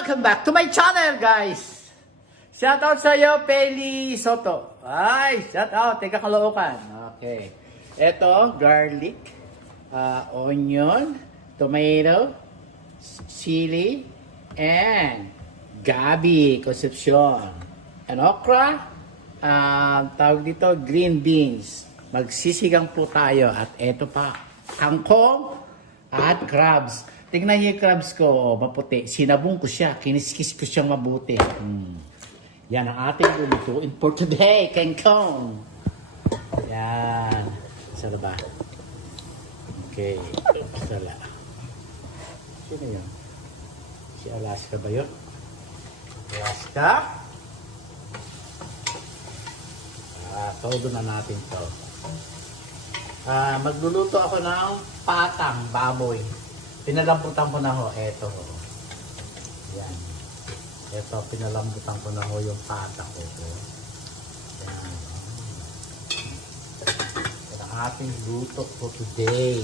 Welcome back to my channel, guys! Shoutout sa iyo, Peli Soto. Ay, shoutout. Teka, Caloocan. Okay. Ito, garlic, onion, tomato, chili, and gabi, Concepcion. And okra, tawag dito, green beans. Magsisigang po tayo. At ito pa, kangkong at crabs. Tingnan niyo yung crabs ko, maputi. Sinabong ko siya, kiniskis ko siyang mabuti. Yan ang ating lulutuin for today, kangkong. Yan. Sala ba? Okay. Sala. Sino yun? Si Alaska ba yun? Alaska? Todo na natin to. Magluluto ako ng patang baboy. Pinalambutan ko na ho. Eto ho. Yan. Eto, pinalambutan ko na ho yung patang ko. Yan. Yan ang ating luto for today.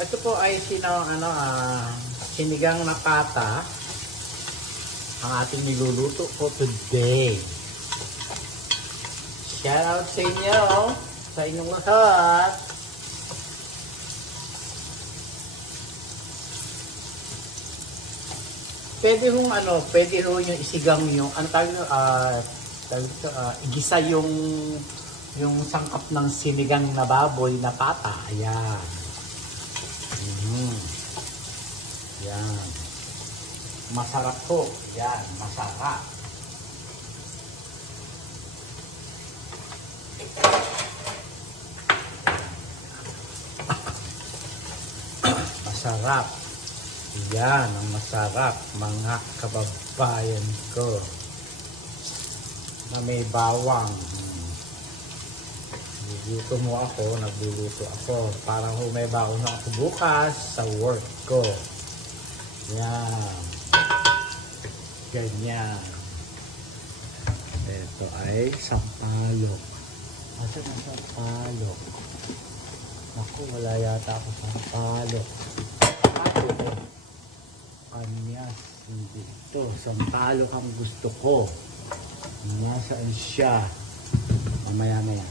Ito po ay sinigang na pata. Ang ating niluluto for today. Shout out sa inyo, sa inyong lahat. Pwede hong yung isigang yung igisa yung sangkap ng sinigang na baboy na pata. Ayan. Yan. Masarap po. Yan, masarap. Masarap. Yan ang masarap, mga kababayan ko. Na may bawang. Nagluluto ako. Parang may bawang na ako bukas sa work ko. Yan. Ganyan. Ito ay sampalok. Asa na sampalok? Ako, wala yata ako sampalok. Kanyas. Hindi ito. Sampalok ang gusto ko. Nasaan siya? Mamaya-maya.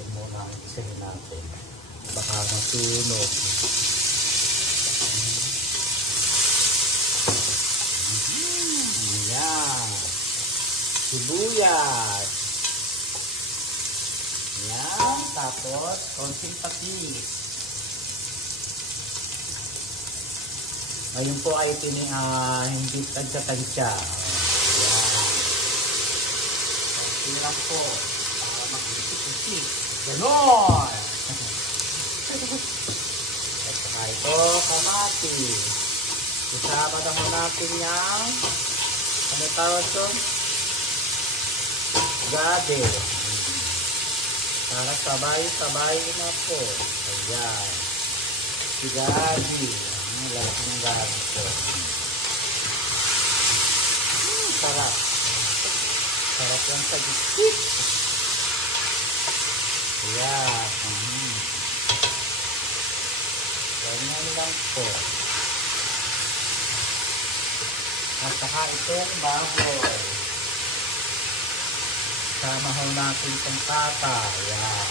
Ito muna ang isahin natin. Baka masunog. Sibuyas. Yan. Tapos, konting patis. Ngayon po ay hindi tansya-tansya. Yan. Konting lang po. Para mag-isip-isip. Ganon! At saka ito, kamati. Isama naman natin yan. Ano tawag ito? Gabi. Para sabay-sabay na po. Ayan. Si gabi. Ang lalaki ng gabi po. Sarap. Sarap lang sa biscuit. Ayan. Ganyan lang po. At saka itong baboy. Sama ho natin itong pata. Ayan.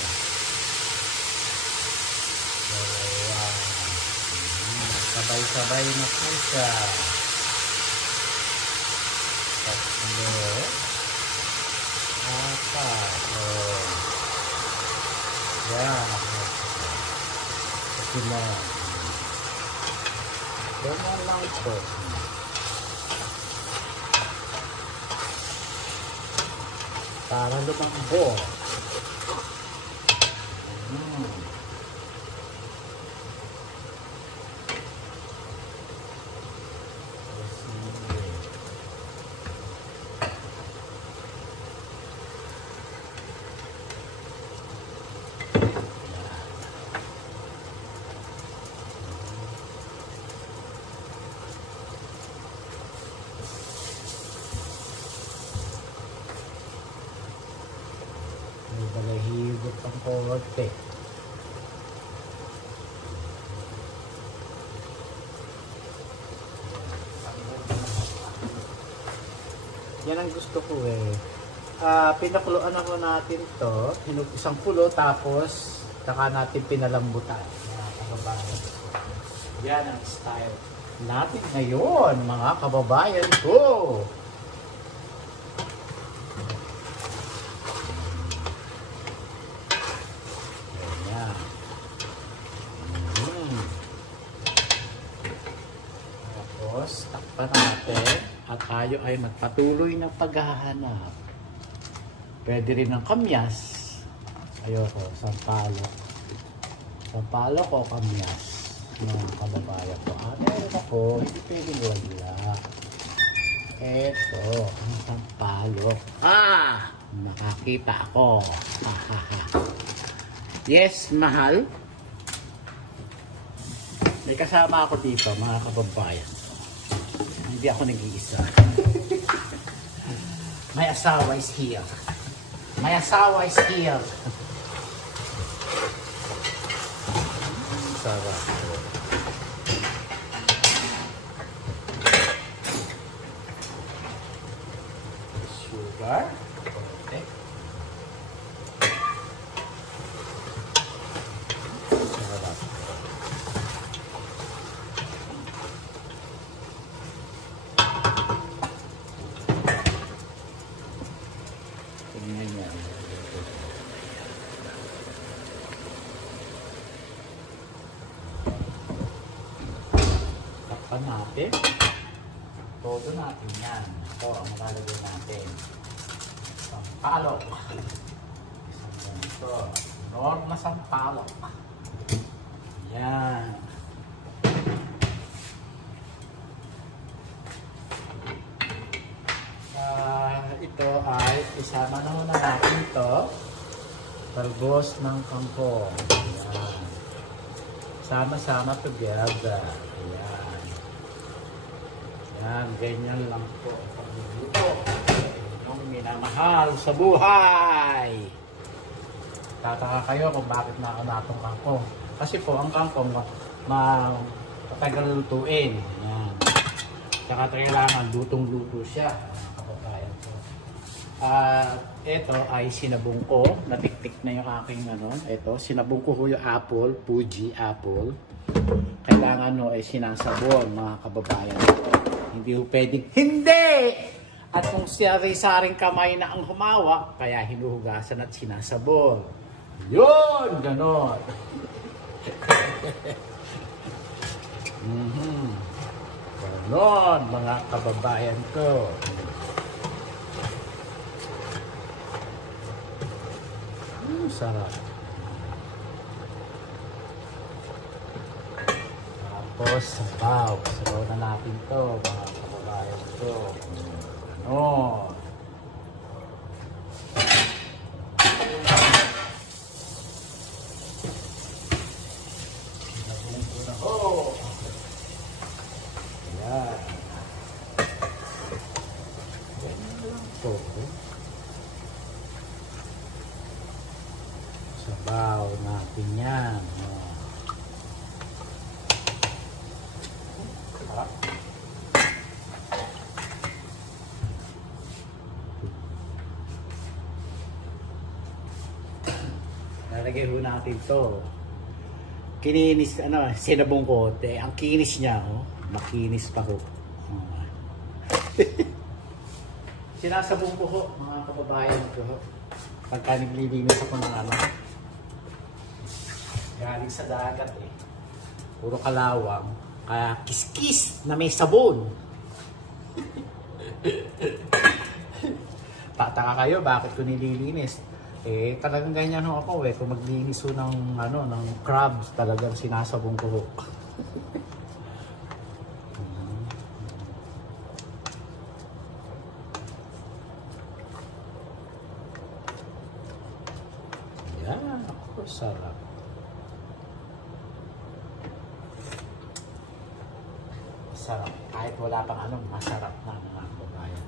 Ayan. Sabay-sabay na po siya. Tatlo. Apat. Ayan. Sila. Ganyan lang po. Para lumambo. Balahigot ang konti. Yan ang gusto ko eh. Pinakuluan ako natin to. Isang kulo tapos saka natin pinalambutan. Mga kababayan. Yan ang style natin ngayon, mga kababayan ko. Yan. Tapos, takpan natin at tayo ay magpatuloy ng paghahanap. Pwede rin ng kamyas. Ayoko, sampalok. Sampalok o kamyas. Mga kababayan ko. Meron ako, hindi pwedeng wala. Eto, ang sampalok. Makakita ako. Yes, mahal. May kasama ako dito, mga kababayan. Hindi ako nag-iisa. My asawa is here. My asawa is here. Sarap. Sugar. Okay. Sarap. Tingnan niya. Takpan natin. Todo natin yan. Ito ang malalagay natin. Sampalok. Isang ganito. Norma sampalok. Yan. Ito ay isama na muna natin ito. Talbos ng kangkong. Yan. Sama-sama together. Yan. Yan, ganyan lang po. Pagluluto. Ang minamahal sa buhay. Tataka kayo kung bakit natong kangkong. Kasi po, ang kangkong matagal lutuin. Yan. Tsaka kailangan lutong-luto siya. Kapatayan po. Ito ay sinabong ko. Natiktik na yung aking ano. Ito, sinabong ko yung apple. Fuji apple. Kailangan ay sinasabon, mga kababayan. Hindi ko pwedeng, hindi! At kung sari-saring kamay na ang humawa, kaya hinuhugasan at sinasabon. Yun! Ganon. Ganon, mga kababayan ko. Sarap. Tapos, sabaw. Sabaw na natin to, mga kababayan ko. Ano? Oh! Ayan. Ganyan lang po. Sabaw natin yan. Lalagay ho natin to. Kininis, sinabong ko. Ang kinis niya, makinis pa ho. Sinasabong ko ho, mga kababayan ko ho. Pagka naglilinis ako ng galing sa dagat puro kalawang. Kaya kiskis na may sabon. Tataka kayo, bakit ko nililinis? Talagang ganyan ho ako kung maglinis ho ng crabs, talagang sinasabong ko ho. Yan, ako sarap. Sarap. Kahit wala pang masarap na mga kababayan.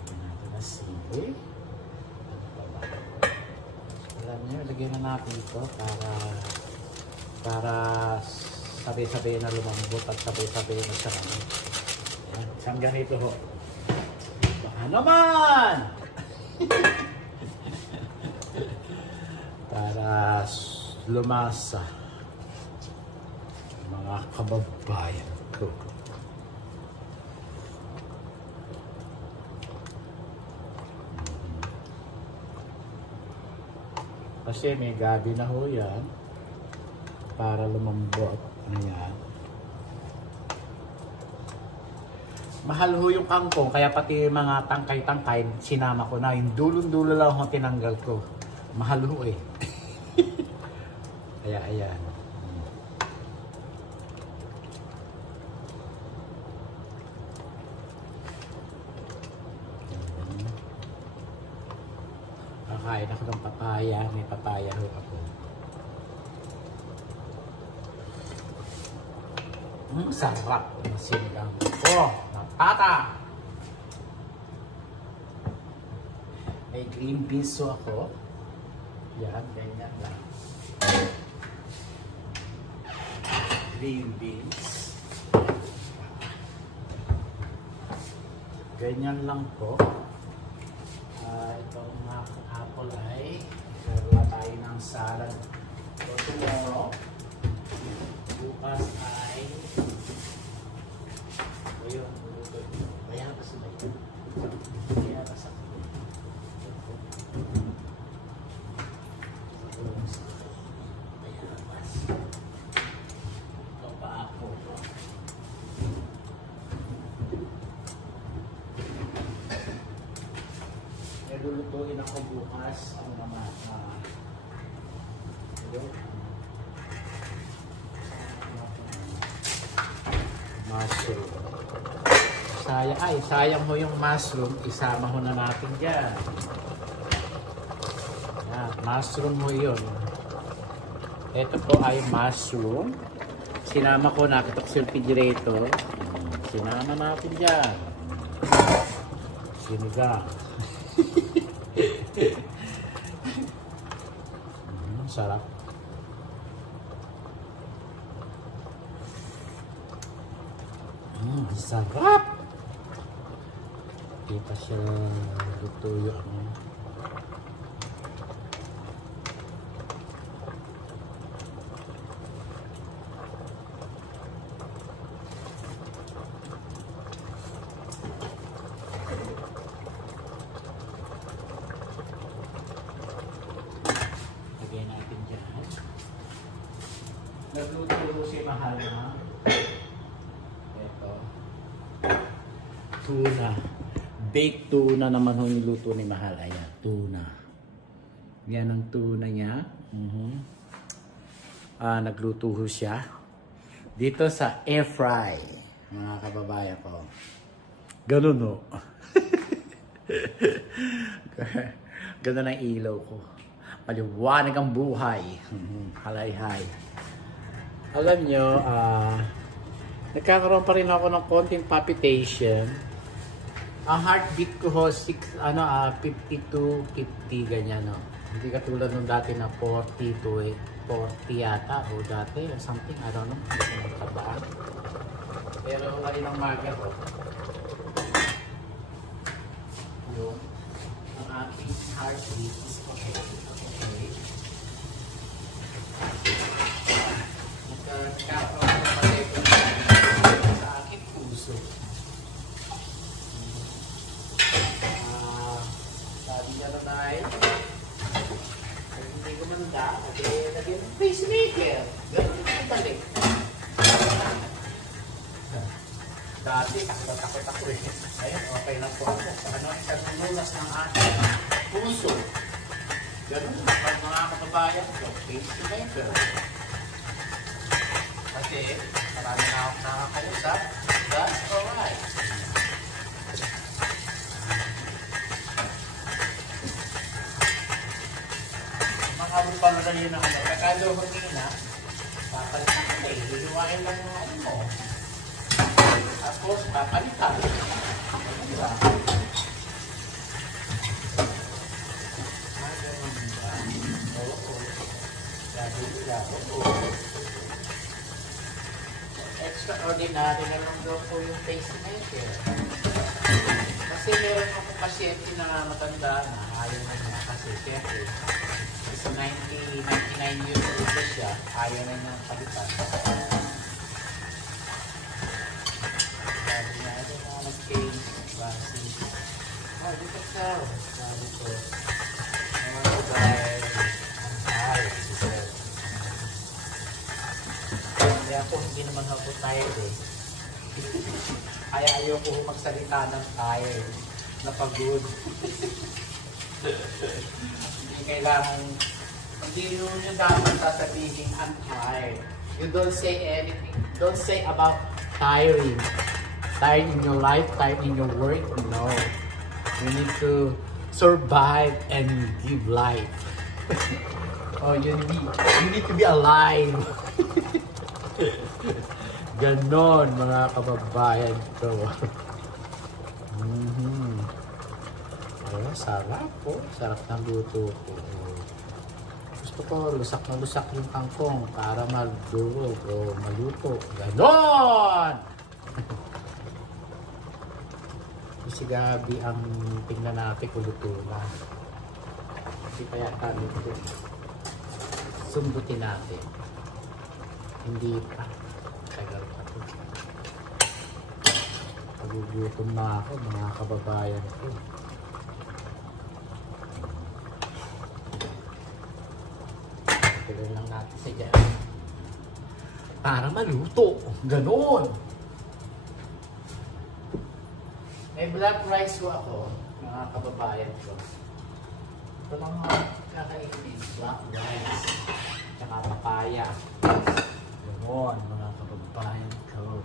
Lagyan natin na sili. Alam niyo, lagyan na natin ito para sabay-sabay na lumambot at sabay-sabay na sarap. Yan. Isang ganito ho. naman! Para lumasa mga kababayan ko. Kasi may gabi na ho yan para lumambot. Ayan. Mahal ho yung kangkong, kaya pati mga tangkay-tangkay, sinama ko na. Yung dulong-dulo lang ho tinanggal ko. Mahal ho eh. Kaya ayan. Kakain ako ng papaya. May papaya ho ako. Sarap ng sinigang ko. Pata! May green beans ho ako. Yan, ganyan lang. Green beans. Ganyan lang po. Itong apple ay gagawa tayo ng salad. So tomorrow, bukas ay ayun, kaya pa sila yun. Kaya pa sa ito pa ako. Lulutuin ako bukas ang naman mushroom. Sayang ho yung mushroom, isama ho na natin dyan. Yan, mushroom ho yun. Ito po ay mushroom. Sinama ko, nakitok sa refrigerator. Sinama natin dyan. Sinigang. Sarap. Sarap. Di pa siya lutuyo. Nagluto si Mahal na ito tuna, baked tuna naman ho niluto ni Mahal. Ayan, tuna, yan ang tuna niya. Nagluto ho siya dito sa air fry, mga kababayan ko. Ganun ho. Ganun ang ilaw ko, maliwanag ang buhay. Halay-hay. Alam nyo, nagkakaroon pa rin ako ng konting palpitation. Ang heartbeat ko ho, 52, 50, ganyan. No? Hindi katulad nung dati na 40 to 40 yata, o dati, or something, I don't know, hindi ko nakatandaan. Pero ngayon ang maga ko, yun, ang aking heartbeat is okay. Nagkakaroon ng palipin sa aking puso. Sabi niya na ay hindi ko manda at naging pacemaker. Ganun ang balik. Dati takot ako eh. Ayun, okay na po ako. Ano ang kanununas ng aking puso. Ganun, pag mga kababayan ko, pacemaker. Kasi marami na akong nakakausap. That's alright. Mga upang na yun ang ano. Kakalo mo tingin, papalitan ka eh. Hiluwain lang yung ano mo. Tapos papalitan. Diba? Ganun ba? Oo. Sabi nila, oo. extraordinary na lang daw po yung pacemaker. Kasi meron akong pasyente na matanda na ayaw na niya. Kasi syempre, isa 99 years old na siya, ayaw na niya palitan. Sabi niya, ano na mag-case, basi. Oh, dito siya. Sabi ko, oh, guys, hi, sister. Kaya po, hindi naman ako tired eh. Kaya ayoko magsalita ng tired na pagod. Hindi kailangan, hindi nyo dapat sasabihin I'm tired. You don't say anything. Don't say about tiring. Tired in your life, tired in your work. No. You need to survive and give life. Oh, you need to be alive. Ganon, mga kababayan ko. Oh, sarap po. Sarap ng luto ko. Gusto ko, lusak na lusak yung kangkong para magdurog o maluto. Ganon! Si Gabi ang tingnan natin kung luto na. Hindi pa yata luto. Sumbutin natin. Hindi pa. Tagal pa ito. Pagugutom na ako, mga kababayan ko. Tagal lang natin sa dyan. Para maluto. Ganon. May black rice ko ako, mga kababayan ko. Ito lang mga kakainin. Black rice. Tsaka papaya. Ganon, mga kababayan ko.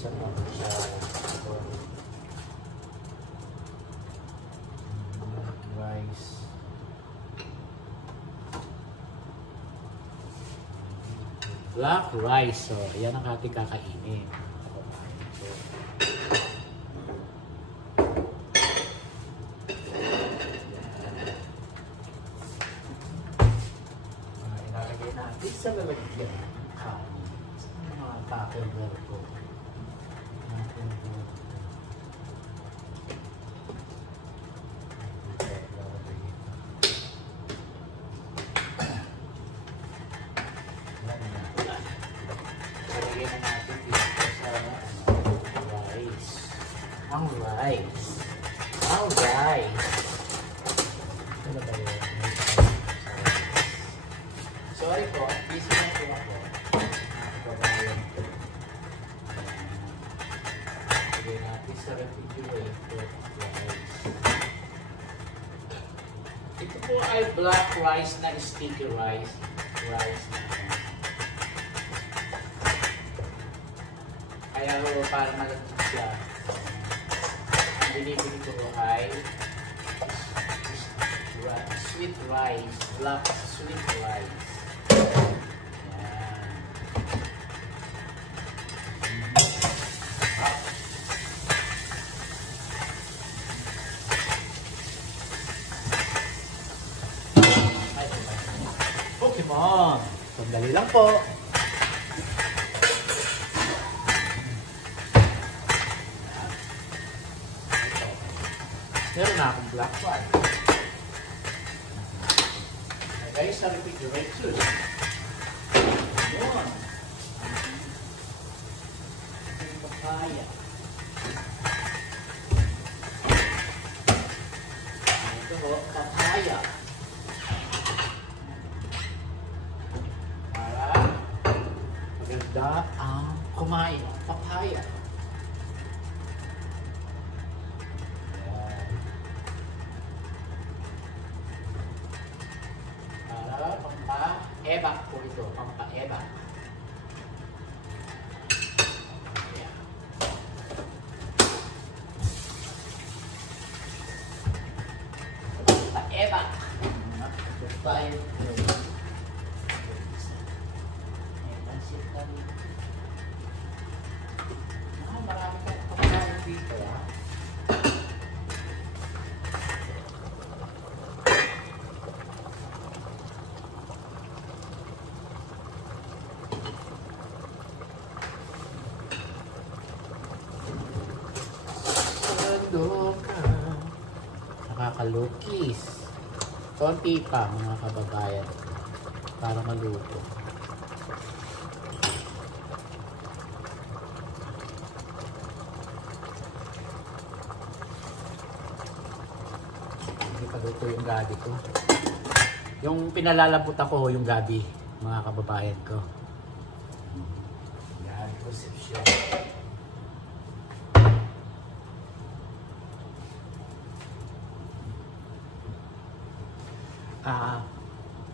Sarap siya. Black rice. Black rice. So, yan ang ating kakainin. Ilalagay natin sa lalagyan. Kanin. Sa mga tupperware ko. Ang rice. Ano ba yun? Sorry po, busy na po ako. Nakakabayan ko. Lagay natin sa refrigerator ang rice. Ito po ay black rice na sticky rice. Rice na kaya para malagkit siya. Ang binibili ko ay sweet rice, black sweet rice. Yan. Pokemon! Sandali lang po. Meron na akong black rice. Guys, sa refrigerator. Yun. Yung papaya. Ito ho, papaya. Para maganda ang kumain ng papaya. Eba po ito, pampa-eba. Ayan. Pampa-eba. Tayo. kalukis. Konti pa mga kababayan para maluto. Hindi pa luto yung gabi ko. Yung pinalalabot ako yung gabi, mga kababayan ko. Yan, conception.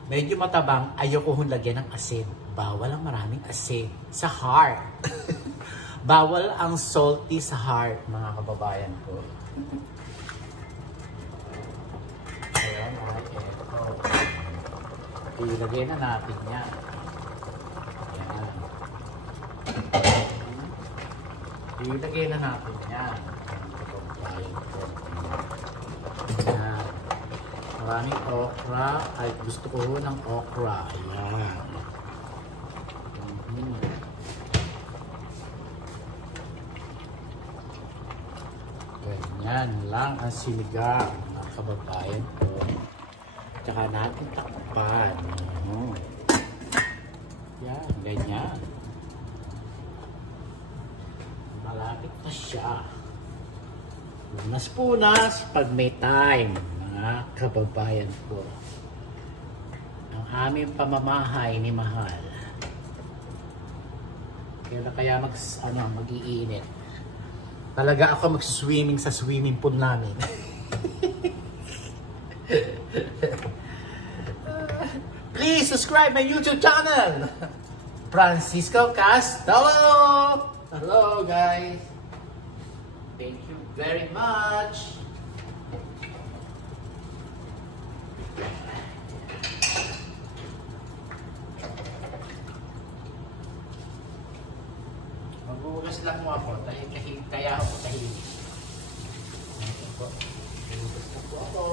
Medyo matabang, ayoko hong lagyan ng asin. Bawal ang maraming asin sa heart. Bawal ang salty sa heart, mga kababayan ko. Ayan, ito. Ilagay na natin yan. Ayan. Ilagay na natin yan, mga kababayan ko. Ayan. Maraming okra. Ay, gusto ko ng okra. Ayan. Ganyan lang ang sinigang, mga kababayan ko. Tsaka natin takpan. Yan, ganyan. Malapit na siya. Punas-punas pag may time, mga kababayan ko. Ang aming pamamahay ni Mahal. Kaya mag-iinit. Talaga ako mag-swimming sa swimming pool namin. Please subscribe my YouTube channel, Francisco Castelo. Hello guys. Thank you very much. Maghugas lang mo ako, kaya ako tahimik. Ito po. Maghugas na po ako.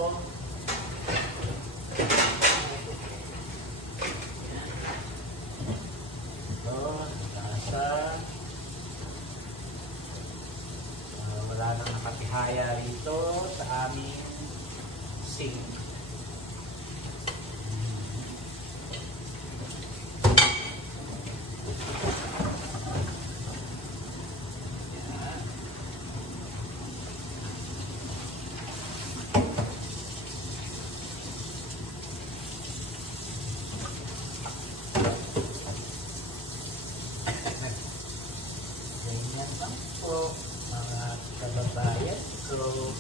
Ito, nasa. Wala nang nakatihaya rito sa aming sink. Ganyan lang po, mga kababayan ko.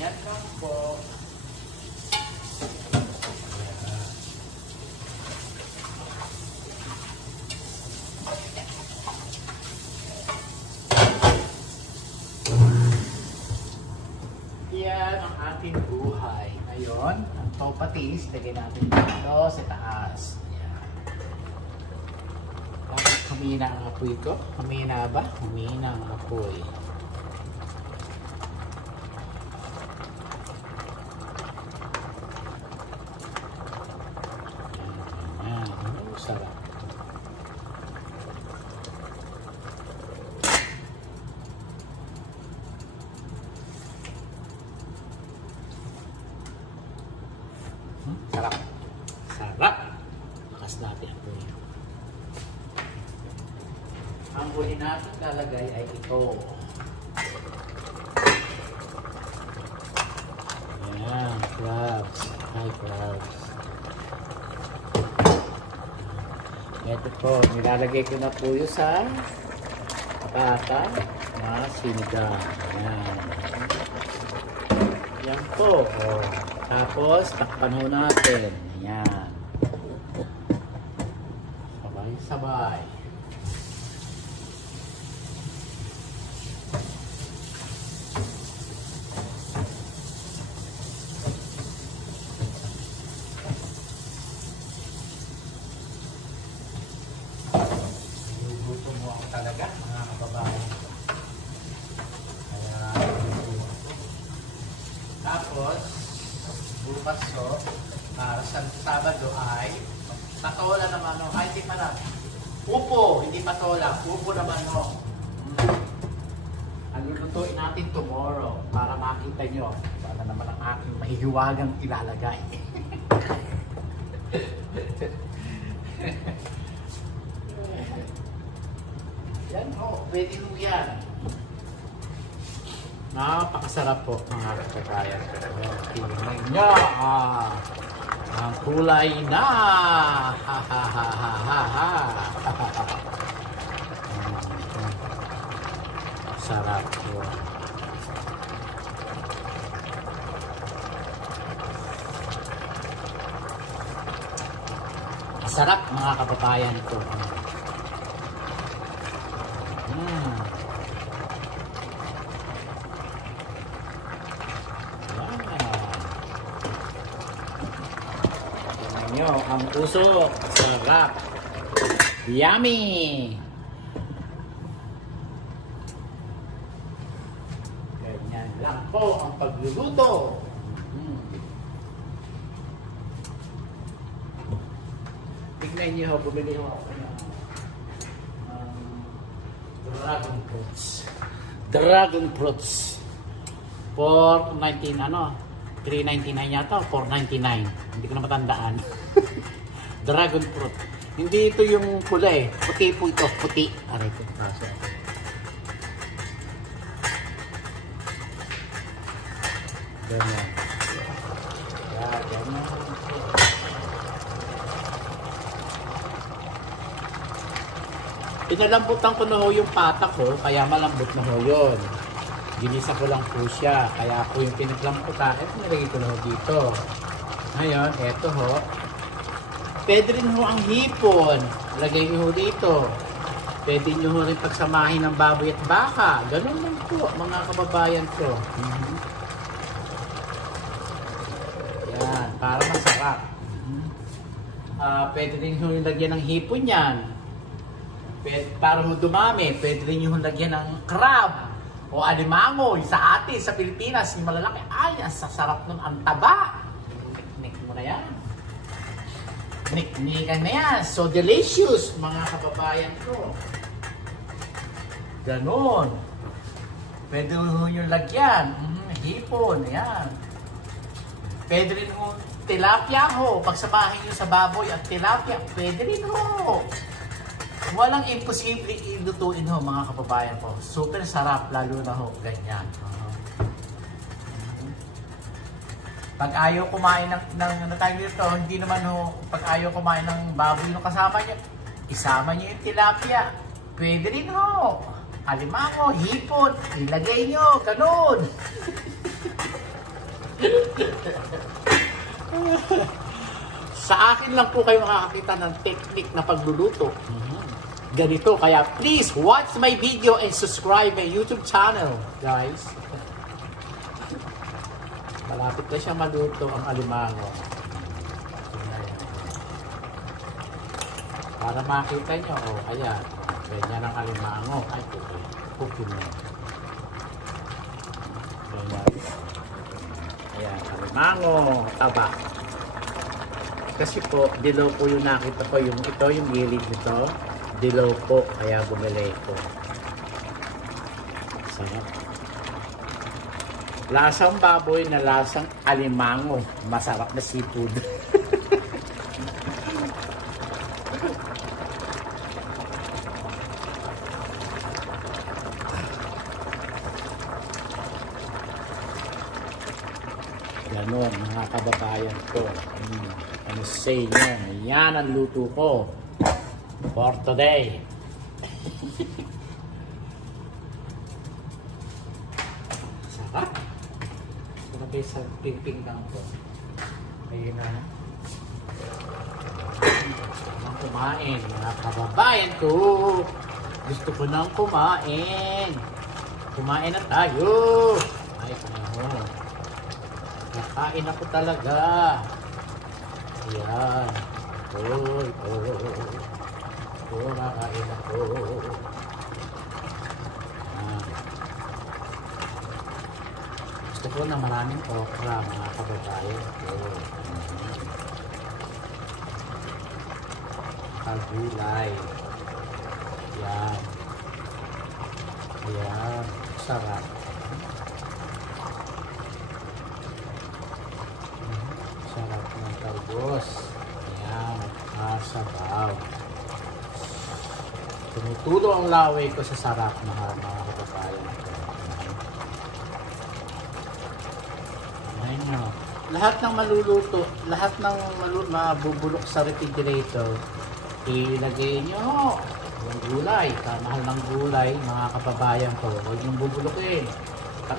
Ganyan lang po. Yan ang ating buhay. Ngayon, ang topatis, lagay natin dito sa taas. Ayan. Bakit humina ang apoy ko? Humina ba? Humina ang apoy. Ayan. Ayan. Sarap. Sarap. Sarap. Lakas natin ang huli. Ang huli natin lalagay ay ito. Ayan, crabs. Hi, crabs. Ito po, nilalagay ko na po yun sa patata na sinigang. Ayan. Yan po. Oh. Tapos, takpan ho natin. Yan. Sabay-sabay. Gugutom mo ako talaga, mga kababayan. Kaya, tapos, bukas Para sa Sabado ay patola naman, no? Ay, hindi pala. Upo, hindi patola. Upo naman, no? Ang lulutuin natin tomorrow para makita nyo. Para naman ang aking mahihiwagang ilalagay. Yan, oh. Pwede mo yan. Napakasarap po mga kapatayan. Tingnan nyo. Ang kulay na. Ha ha ha ha ha ha. Sarap po. Sarap mga kapatayan ko. Ang puso, sarap, yummy. Ganyan lang po ang pagluluto. Tignan niyo, bumili ako ng dragon fruits. Dragon fruits. For 19 ano? 399 yata o 499. Hindi ko na matandaan. Dragon fruit. Hindi ito yung pula eh. Puti po ito. Puti. Aray ko. Kaso. Ganyan. Yeah, ganyan. Pinalambutan ko na ho yung patak ko. Kaya malambot na ho yun. Ginisa ko lang po siya. Kaya po yung pinaglamputan, nilagay ko na ho dito. Ngayon, eto ho. Pwede rin ho ang hipon. Lagay nyo ho dito. Pwede nyo ho rin pagsamahin ng baboy at baka. Ganun lang po, mga kababayan ko. Yan, para masarap. Pwede rin ho yung lagyan ng hipon yan. Para ho dumami, pwede rin yung lagyan ng crab. O alimango, sa atin, sa Pilipinas, yung malalaki, ay, ang sasarap nun, ang taba. Nik mo na yan. Niknikan na yan. So delicious, mga kababayan ko. Ganon. Pwede mo yung lagyan. Hipon, ayan. Pwede rin mo tilapia ho. Pagsamahin nyo sa baboy at tilapia, pwede rin ho. Walang imposible ilutuin ho mga kababayan ko. Super sarap lalo na ho ganyan. Pag ayaw kumain ng tawag dito, hindi naman ho, pag ayaw kumain ng baboy no kasama niyo, isama niyo yung tilapia. Pwede rin ho. Alimango, hipon, ilagay niyo, ganun. Sa akin lang po kayo makakakita ng technique na pagluluto. Ganito, kaya please watch my video and subscribe my YouTube channel, guys. Malapit na siya maluto ang alimango. Para makita nyo, ayan, ganyan ang alimango. Ay, pukin mo. Ganyan. Ayan, alimango, taba. Kasi po, dilaw po yung nakita ko, ito yung gilid nito. Dilaw po, kaya bumili ko. Sarap. Lasang baboy na lasang alimango. Masarap na seafood. Ganon, mga kababayan ko. Ano say nyo? Yan ang luto ko for today. Sarap. Sarap sa ping-ping lang ko. Ayun na. Gusto ko nang kumain. Mga kababayan ko. Gusto ko nang kumain. Kumain na tayo. Ay, ano. Nakain ako talaga. Ayan. Kumakain ako. Gusto ko na maraming okra, mga kababayan ko. Kagulay. Yan. Ayan. Sarap. Sarap ng talbos. Ayan. Sabaw. Tumutulo ang laway ko sa sarap, mga kababayan ko. Ayan nyo. Lahat ng maluluto, lahat ng mabubulok sa refrigerator, ilagay nyo yung gulay, mahal ng gulay, mga kababayan ko. Huwag nyo bubulukin.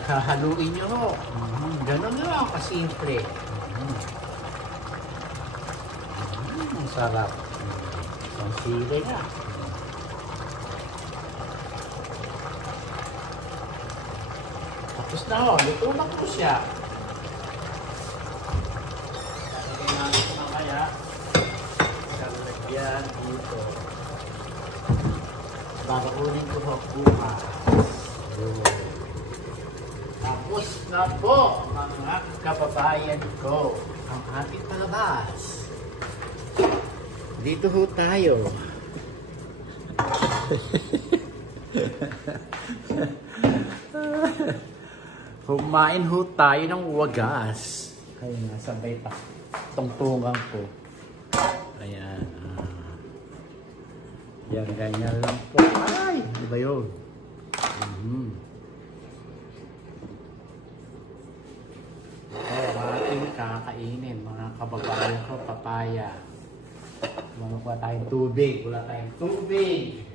Haluin nyo. Ganun lang, kasimple. Ang sarap. Ang sili na. Tapos na ho, luto na po siya. Lalagay natin ito mamaya. Lalagyan dito. Babakunin ko ho bukas. Tapos na po, mga kababayan ko, ang ating palabas. Dito ho tayo. Kumain ho tayo ng wagas. Ay, nasabay pa. Tungtungan ko. Ayan. Yan, ganyan lang po. Ay, di ba yun? Ating kakainin, mga kababayan ko, papaya. Wala tayong tubig. Wala tayong tubig.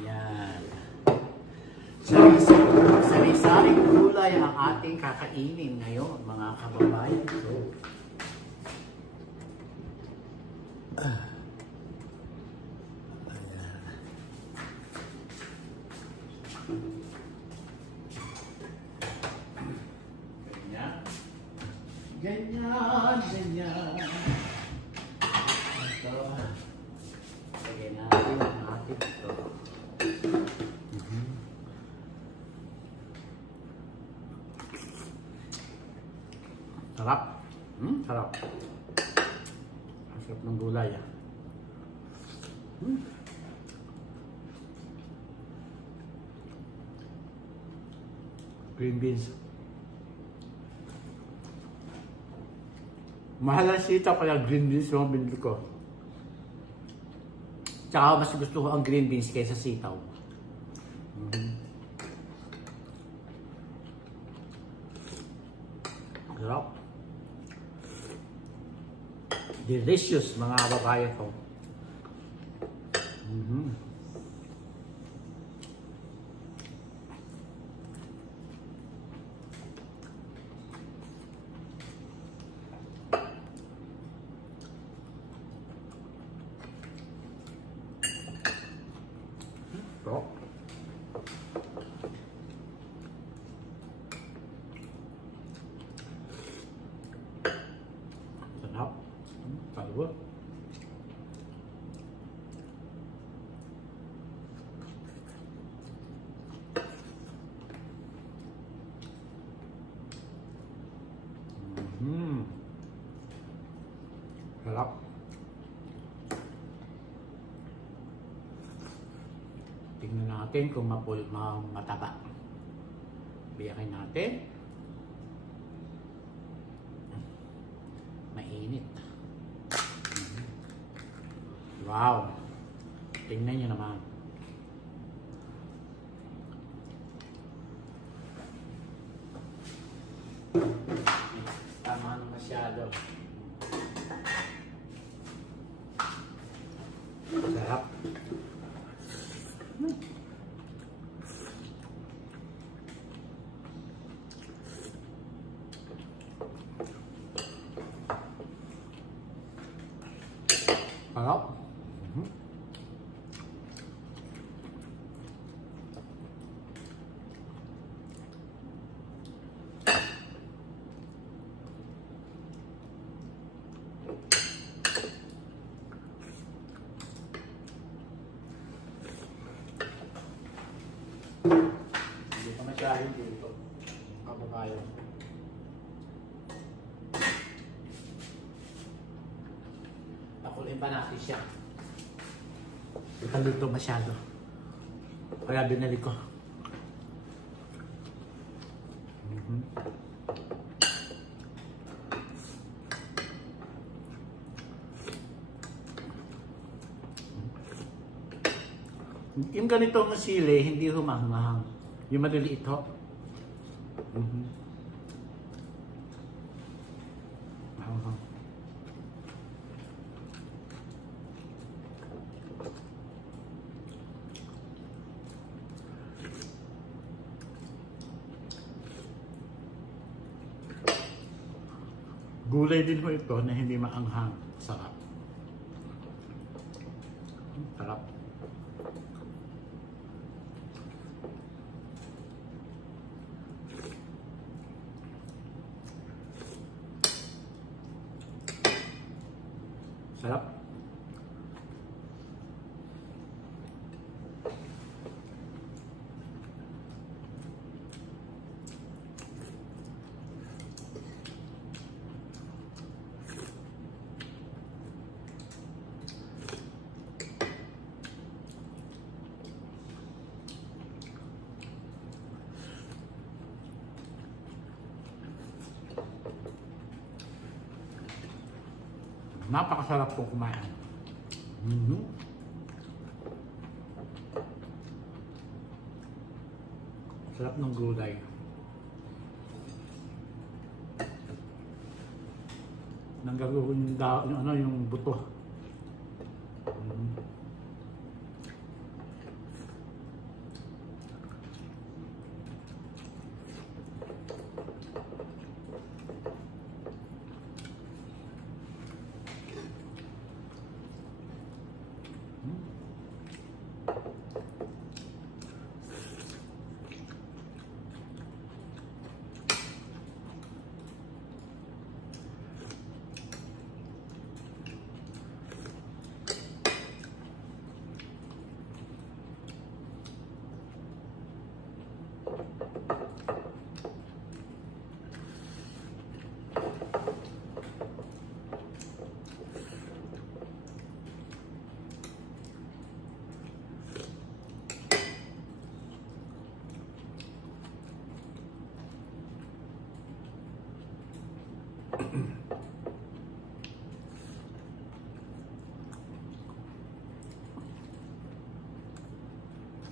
Yan. Sari-saring gulay ang ating kakainin ngayon, mga kababayan ko. Ganyan. Ito. Lagyan natin ang ating ito. Sarap. Sarap. Ang sarap ng gulay. Green beans. Mahal ang sitaw kaya green beans yung binili ko. Tsaka mas gusto ko ang green beans kaysa sitaw. Sarap. Delicious, mga babae ko. Sarap. Sarap. Sarap. Sarap. Tingnan natin kung mataba. Biyakin natin. Mainit. Wow. Tingnan nyo naman. Tama na masyado. Sarap. Sarap. tayo. Pakuloyin pa natin siya. Ikaluto masyado. Kaya binalik ko. Yung ganitong sili, hindi humahang. Yung maliliit ho. Gulay din ho ito na hindi maanghang. Sarap. Sarap. Sarap. Napakasarap pong kumain. Sarap ng gulay. Nanggagawin yung buto.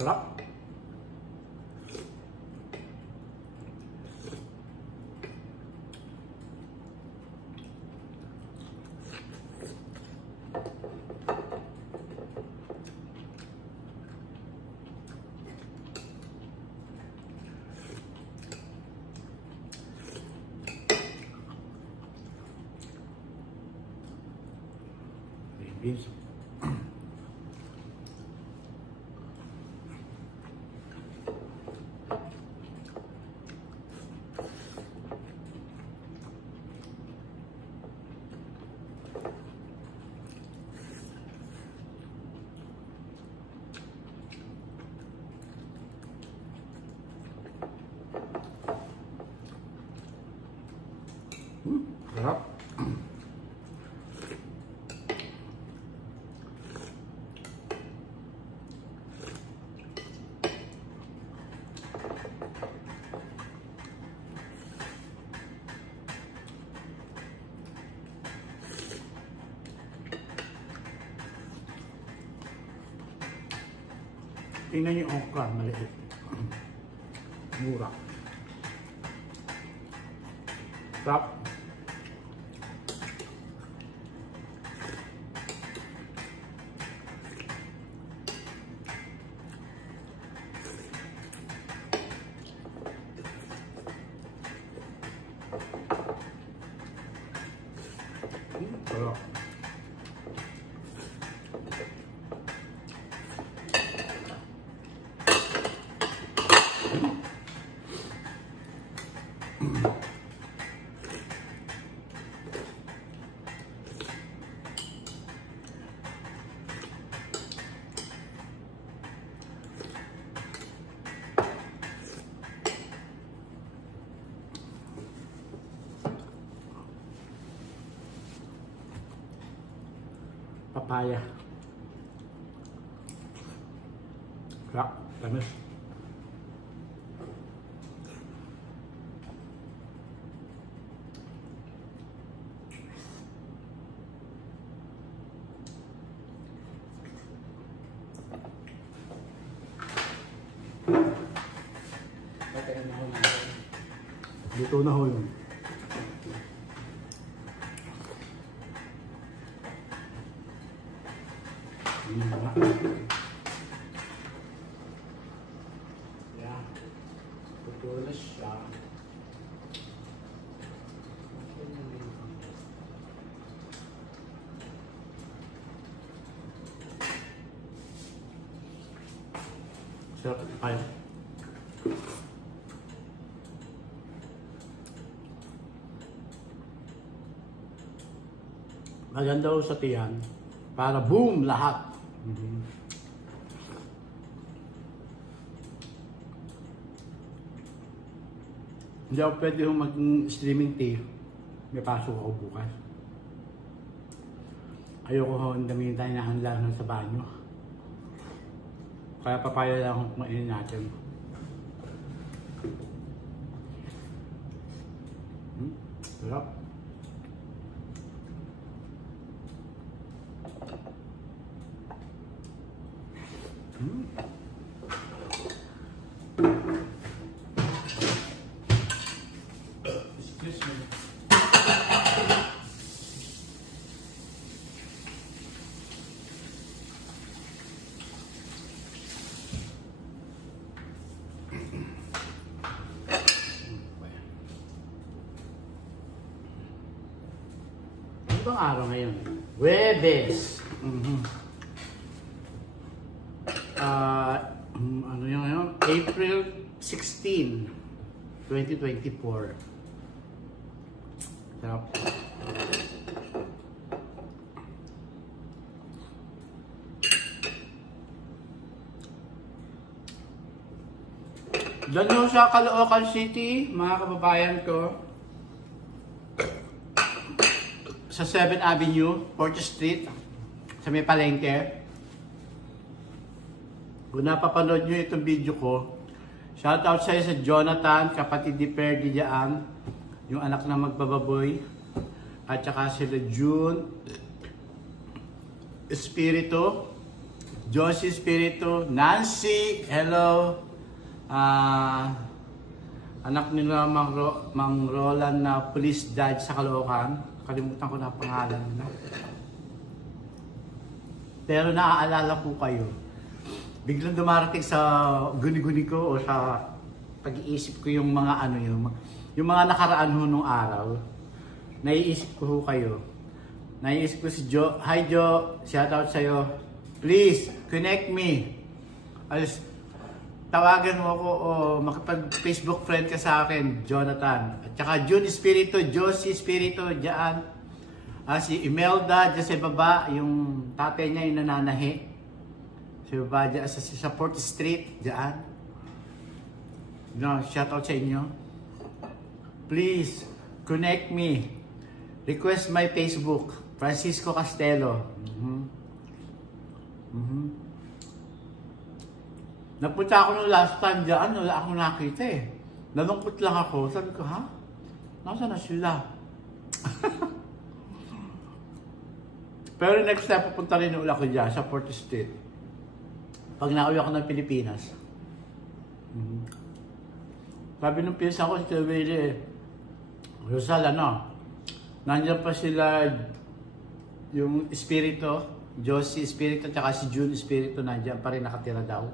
Sarap. Beans. Sarap. Tingnan niyo yung okra, maliit. Mura. Sarap. Sarap. papaya. Sarap, tamis. Dito na ho yun. Yeah. Putulas siya. Sarap kain. Maganda ho sa tiyan para boom lahat. Hindi ako pwede ho mag-streaming tea. May pasok ako bukas. Ayoko ho, ang dami tayo na hanlang sa banyo. Kaya papaya lang akong kumainin natin. Sarap. Excuse me. Ano bang araw ngayon? Huwebes! Ano yun ngayon? April 16, 2024. Sarap. Diyan ho sa Caloocan City, mga kababayan ko. Sa 7th Avenue, 4th Street, sa may palengke. Kung napapanood nyo itong video ko, shoutout sa'yo sa Jonathan, kapatid ni Perdi dyan, yung anak na magbababoy, at saka sila June Espiritu, Josie Espiritu, Nancy, hello, anak nila Mang Roland na police dad sa Caloocan, kalimutan ko na pangalan nila. Pero naaalala ko kayo. Biglang dumarating sa guni-guni ko o sa pag-iisip ko yung mga ano yung mga nakaraan ho nung araw. Naiisip ko ho kayo. Naiisip ko si Jo. Hi Jo, shout out sa'yo. Please, connect me. Alis, tawagan mo ako o makipag-Facebook friend ka sa akin, Jonathan. At saka June Espiritu, Josie Espiritu, dyan. Si Imelda, dyan sa baba, yung tatay niya yung nananahi. Sa baba, dyan sa 4th Street, dyan. No, shout out sa inyo. Please, connect me. Request my Facebook, Francisco Castelo. Napunta ako nung last time dyan, wala akong nakita eh. Nalungkot lang ako. Sabi ko, ha? Nasaan na sila? Pero next time, pupunta rin ulit ako dyan sa 4th Street. Pag nauwi ako ng Pilipinas. Sabi nung pinsan ko, si Tewele, Rosal, nandiyan pa sila, yung Espiritu, Josie Espiritu, at si June Espiritu, nandiyan pa rin nakatira daw.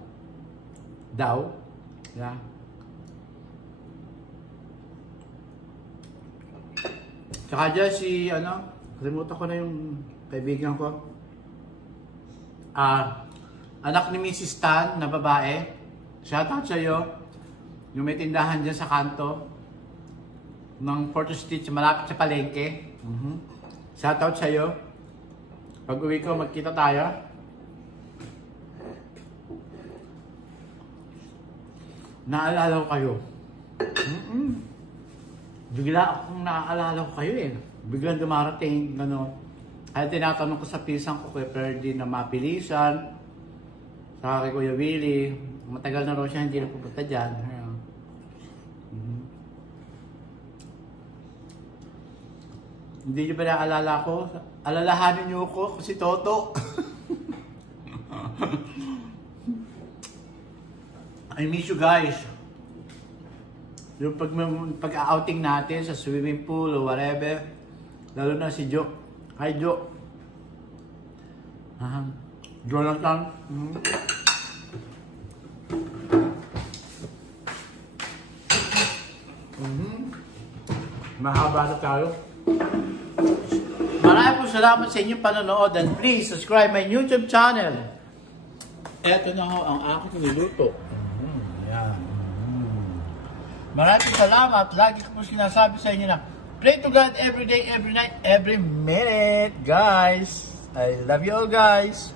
Yeah. Tsaka dyan si, kalimutan ko na yung kaibigan ko. Anak ni Mrs. Tan na babae. Shoutout sa'yo. Yung may tindahan dyan sa kanto ng 4th Street, malapit sa palengke. Shoutout sa'yo. Pag uwi ko, magkita tayo. Naalala ko kayo. Bigla akong naaalala ko kayo eh. Biglang dumarating, Ay tinatanong ko sa pisang ko kay Ferdy na mapilisan. Sa kay Kuya Willie. Matagal na raw siya hindi napupunta dyan. Ayun. Mhm. Hindi niyo ba naalala ko? Alalahanin niyo ko si Toto. I miss you guys. Yung pag-outing natin sa swimming pool o whatever. Lalo na si Jo. Hi Jo. Jonathan. Mahaba na tayo. Maraming po salamat sa inyong panonood and please subscribe my YouTube channel. Ito na ho ang aking niluto. Yan. Maraming salamat. Lagi ko po sinasabi sa inyo na pray to God every day, every night, every minute. Guys, I love you all guys.